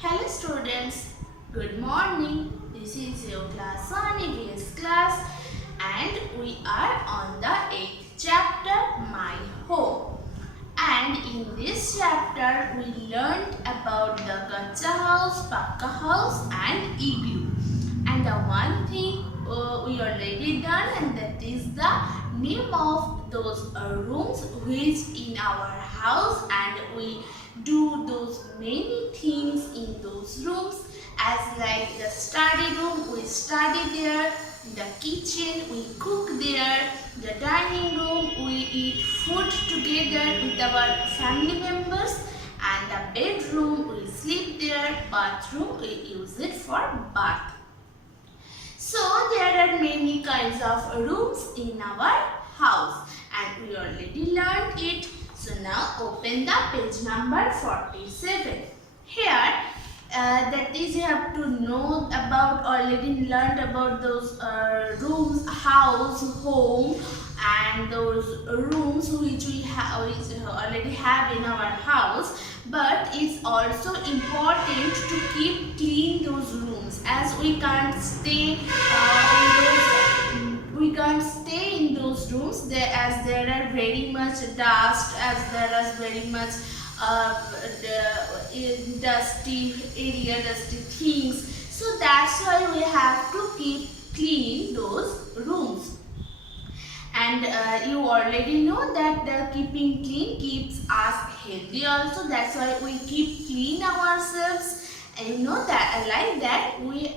Hello students, good morning. This is your class 1 EVS class and we are on the 8th chapter My Home. And in this chapter we learned about the Kacha house, Pakka house and igloo. And the one thing we already done and that is the name of those rooms which in our house, and we do those many things in those rooms, as like the study room we study there, the kitchen we cook there, the dining room we eat food together with our family members, and the bedroom we sleep there, bathroom we use it for bath. So there are many kinds of rooms in our house and we already learned it. So now open the page number 47. Here that is you have to know about, already learned about those rooms, house, home, and those rooms which we already have in our house. But it's also important to keep clean those rooms, as we can't stay in those rooms there, as there are very much dust, as there is very much dusty area, dusty things. So that's why we have to keep clean those rooms. And you already know that the keeping clean keeps us healthy also. That's why we keep clean ourselves. And you know that like that we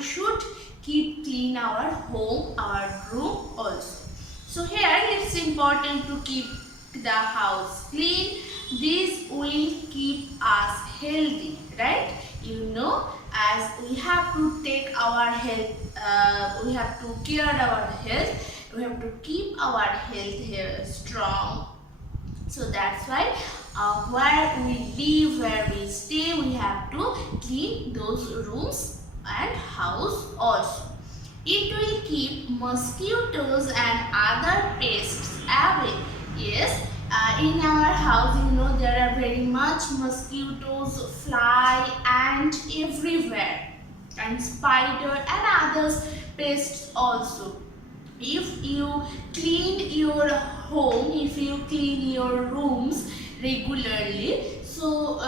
should keep clean our home, our room also. So here it's important to keep the house clean. This will keep us healthy, right? You know, as we have to take our health, we have to care our health. We have to keep our health here strong. So that's why where we live, where we stay, we have to clean those rooms and house also. It will keep mosquitoes and other pests away. Yes, in our house, you know, there are very much mosquitoes, fly and everywhere, and spider and others pests also. If you clean your home, if you clean your rooms regularly, so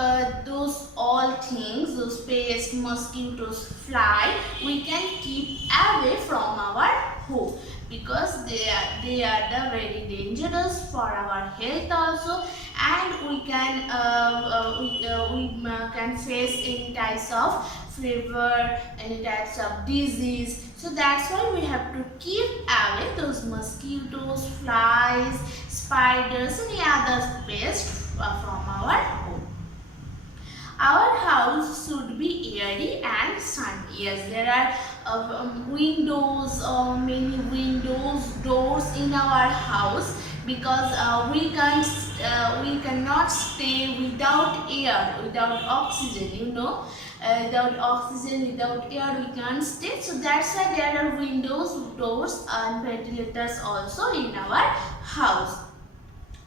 those all things, those pests, mosquitoes, fly, we can keep away from our home, because they are the very dangerous for our health also, and we can face any types of fever, any types of disease. So that's why we have to keep away those mosquitoes, flies, spiders, and any other pests from our home. Our house should be airy and sunny. Yes, there are windows, many windows, doors in our house, because we cannot stay without air, without oxygen. You know, without oxygen, without air, we can't stay. So that's why there are windows, doors, and ventilators also in our house.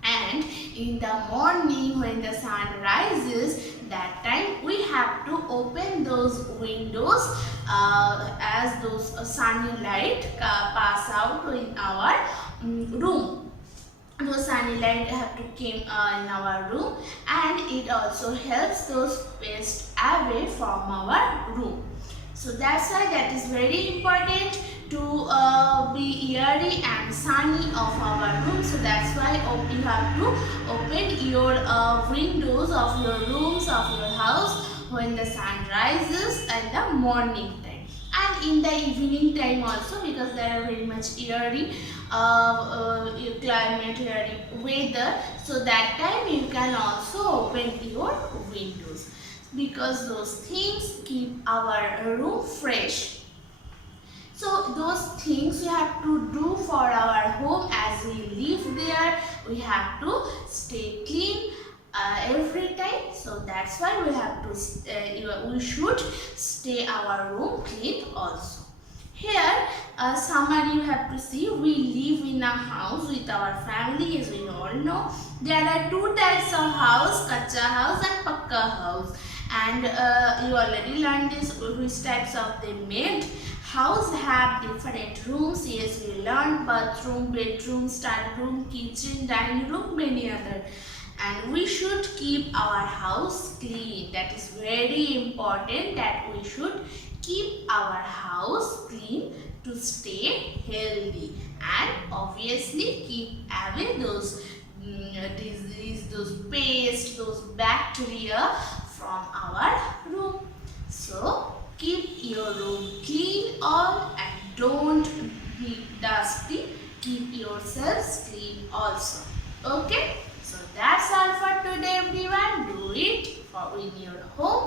And in the morning when the sun rises, that time we have to open those windows, as those sunny light pass out in our room. Those sunny light have to come in our room, and it also helps those pests away from our room. So that's why that is very important to be airy and sunny of our room. So that's why you have to open your windows of your rooms, of your house, when the sun rises in the morning time, and in the evening time also, because there are very much airy climate, airy weather. So that time you can also open your windows, because those things keep our room fresh. So those things we have to do for our home, as we live there. We have to stay clean every time. So that's why we have to we should stay our room clean also. Here, summary you have to see. We live in a house with our family, as we all know. There are two types of house, Kacha house and Pakka house. And you already learned this, which types of they made. House have different rooms. Yes, we learned bathroom, bedroom, study room, kitchen, dining room, many other. And we should keep our house clean. That is very important, that we should keep our house clean to stay healthy, and obviously keep away those disease, those pests, those bacteria from our room. So keep your room clean all, and don't be dusty. Keep yourselves clean also. Okay, so that's all for today everyone. Do it in your home